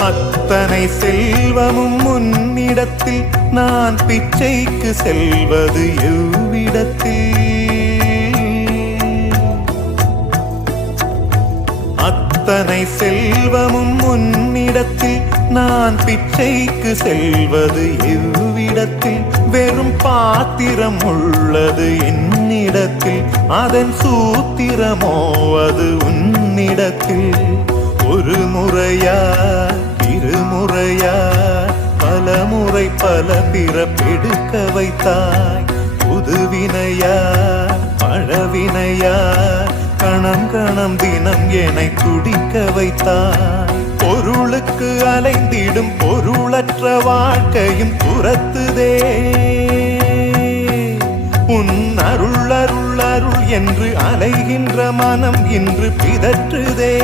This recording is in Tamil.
அத்தனை செல்வமும் உன்னிடத்தில் நான் பிச்சைக்கு செல்வது எவ்விடத்தில்? அத்தனை செல்வமும் உன்னிடத்தில் நான் பிச்சைக்கு செல்வது எவ்விடத்தில்? வெறும் பாத்திரம் உள்ளது என்னிடத்தில், அதன் சூத்திரமோ அது உன்னிடத்தில். ஒரு முறையா இருமுறையா பல முறை பல பிறப்பெடுக்க வைத்தாய். புதுவினையா பழவினையா கணம் கணம் தினம் என்னை துடிக்க வைத்தாய். பொருளுக்கு அலைந்திடும் பொருளற்ற வாழ்க்கையும் துரத்துதே. உன் அருள் அருள் அருள் என்று அலைகின்ற மனம் இன்று பிதற்றுதே.